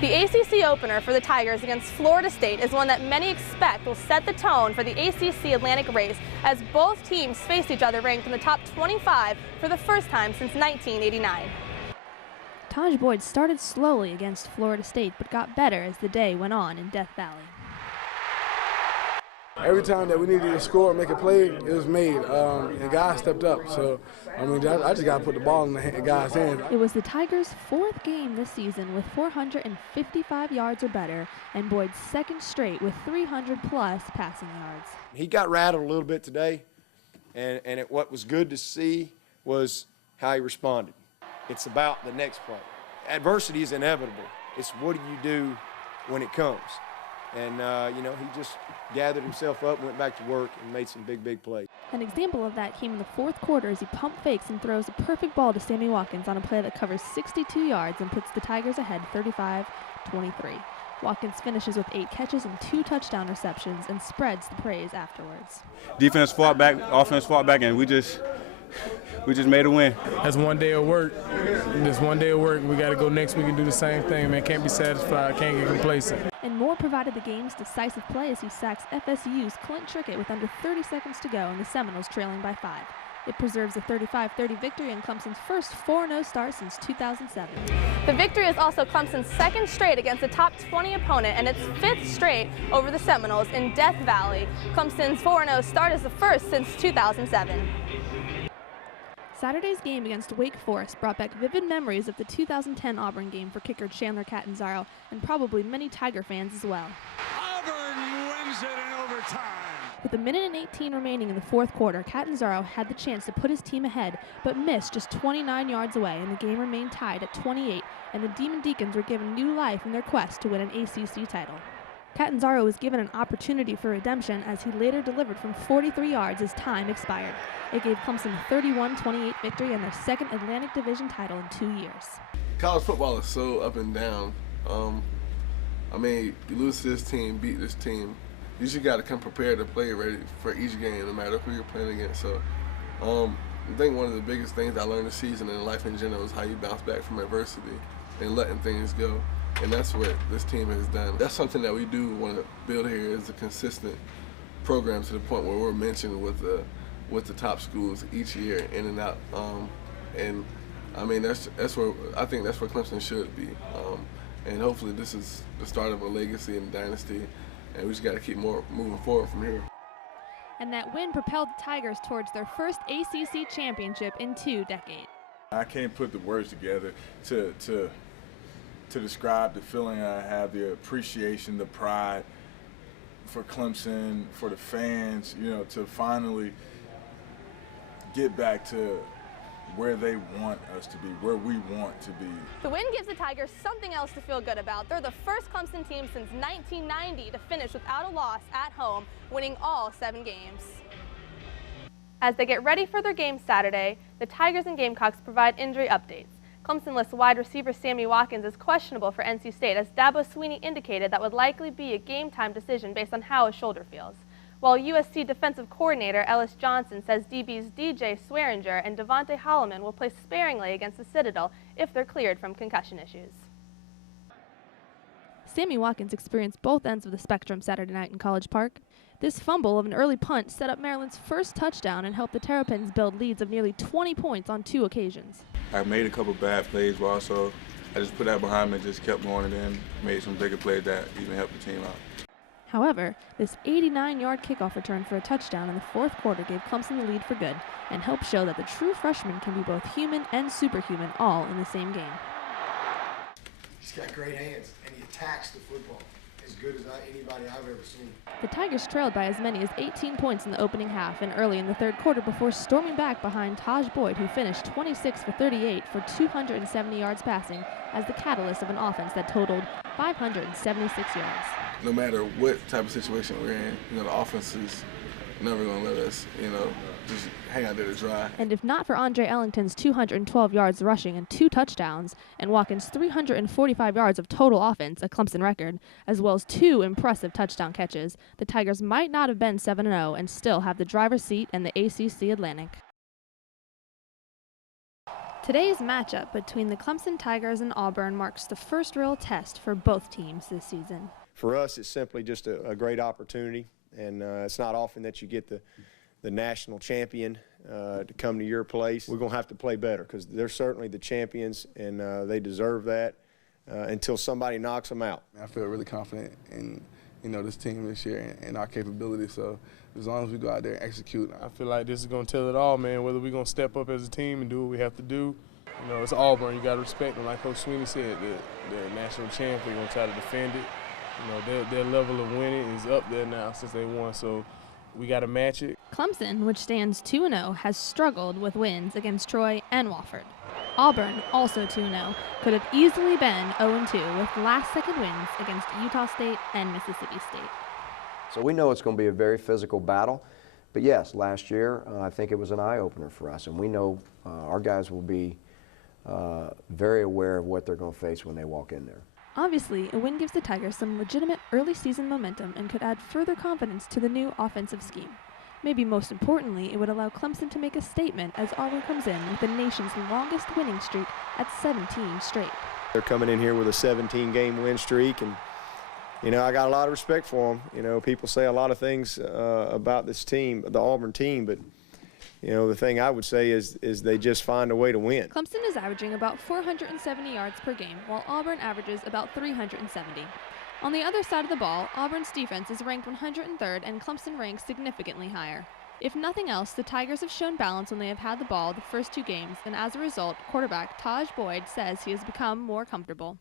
The ACC opener for the Tigers against Florida State is one that many expect will set the tone for the ACC Atlantic race, as both teams face each other ranked in the top 25 for the first time since 1989. Taj Boyd started slowly against Florida State, but got better as the day went on in Death Valley. Every time that we needed to score, make a play, it was made, and guys stepped up. So, I mean, I just got to put the ball in the guys' hands. It was the Tigers' fourth game this season with 455 yards or better, and Boyd's second straight with 300-plus passing yards. He got rattled a little bit today, and what was good to see was how he responded. It's about the next play. Adversity is inevitable. It's what do you do when it comes? And, you know, he just gathered himself up, went back to work, and made some big plays. An example of that came in the fourth quarter as he pump fakes and throws a perfect ball to Sammy Watkins on a play that covers 62 yards and puts the Tigers ahead 35-23. Watkins finishes with 8 catches and 2 touchdown receptions and spreads the praise afterwards. Defense fought back, offense fought back, and we just made a win. That's one day of work. This one day of work, we got to go next week and do the same thing, man. Can't be satisfied, can't get complacent. And Moore provided the game's decisive play as he sacks FSU's Clint Trickett with under 30 seconds to go and the Seminoles trailing by 5. It preserves a 35-30 victory and Clemson's first 4-0 start since 2007. The victory is also Clemson's second straight against a top 20 opponent and its 5th straight over the Seminoles in Death Valley. Clemson's 4-0 start is the first since 2007. Saturday's game against Wake Forest brought back vivid memories of the 2010 Auburn game for kicker Chandler Catanzaro and probably many Tiger fans as well. Auburn wins it in overtime. With 1:18 remaining in the fourth quarter, Catanzaro had the chance to put his team ahead, but missed just 29 yards away, and the game remained tied at 28, and the Demon Deacons were given new life in their quest to win an ACC title. Catanzaro was given an opportunity for redemption as he later delivered from 43 yards as time expired. It gave Clemson a 31-28 victory and their second Atlantic Division title in 2 years. College football is so up and down. I mean, you lose to this team, beat this team. You just got to come prepared to play ready for each game, no matter who you're playing against. So I think one of the biggest things I learned this season and in life in general is how you bounce back from adversity and letting things go. And that's what this team has done. That's something that we do want to build here is a consistent program to the point where we're mentioned with the top schools each year, in and out. And I mean, that's where I think that's where Clemson should be. And hopefully this is the start of a legacy and dynasty, and we just got to keep moving forward from here. And that win propelled the Tigers towards their first ACC championship in 2 decades. I can't put the words together to describe the feeling I have, the appreciation, the pride for Clemson, for the fans, you know, to finally get back to where they want us to be, where we want to be. The win gives the Tigers something else to feel good about. They're the first Clemson team since 1990 to finish without a loss at home, winning all 7 games. As they get ready for their game Saturday, the Tigers and Gamecocks provide injury updates. Clemson lists wide receiver Sammy Watkins as questionable for NC State, as Dabo Swinney indicated that would likely be a game-time decision based on how his shoulder feels. While USC defensive coordinator Ellis Johnson says DBs DJ Swearinger and Devontae Holloman will play sparingly against the Citadel if they're cleared from concussion issues. Sammy Watkins experienced both ends of the spectrum Saturday night in College Park. This fumble of an early punt set up Maryland's first touchdown and helped the Terrapins build leads of nearly 20 points on 2 occasions. I made a couple bad plays, but also I just put that behind me and just kept going and then made some bigger plays that even helped the team out. However, this 89-yard kickoff return for a touchdown in the fourth quarter gave Clemson the lead for good and helped show that the true freshman can be both human and superhuman all in the same game. He's got great hands, and he attacks the football as good as anybody I've ever seen. The Tigers trailed by as many as 18 points in the opening half and early in the third quarter before storming back behind Taj Boyd, who finished 26 for 38 for 270 yards passing as the catalyst of an offense that totaled 576 yards. No matter what type of situation we're in, you know, the offense is never going to let us, you know, just hang out there to dry. And if not for Andre Ellington's 212 yards rushing and 2 touchdowns, and Watkins' 345 yards of total offense, a Clemson record, as well as 2 impressive touchdown catches, the Tigers might not have been 7-0 and still have the driver's seat in the ACC Atlantic. Today's matchup between the Clemson Tigers and Auburn marks the first real test for both teams this season. For us, it's simply just a great opportunity, and it's not often that you get the national champion to come to your place. We're going to have to play better because they're certainly the champions, and they deserve that until somebody knocks them out. I feel really confident in this team this year and our capabilities. So as long as we go out there and execute, I feel like this is going to tell it all, man, whether we're going to step up as a team and do what we have to do. You know, it's Auburn. You got to respect them. Like Coach Sweeney said, the national champ, they're going to try to defend it. You know, their level of winning is up there now since they won, so we got to match it. Clemson, which stands 2-0, has struggled with wins against Troy and Wofford. Auburn, also 2-0, could have easily been 0-2 with last-second wins against Utah State and Mississippi State. So we know it's going to be a very physical battle, but yes, last year I think it was an eye-opener for us, and we know our guys will be very aware of what they're going to face when they walk in there. Obviously, a win gives the Tigers some legitimate early season momentum and could add further confidence to the new offensive scheme. Maybe most importantly, it would allow Clemson to make a statement as Auburn comes in with the nation's longest winning streak at 17 straight. They're coming in here with a 17-game win streak, and you know, I got a lot of respect for them. You know, people say a lot of things about this team, the Auburn team, but you know, the thing I would say is they just find a way to win. Clemson is averaging about 470 yards per game, while Auburn averages about 370. On the other side of the ball, Auburn's defense is ranked 103rd and Clemson ranks significantly higher. If nothing else, the Tigers have shown balance when they have had the ball the first two games, and as a result, quarterback Taj Boyd says he has become more comfortable.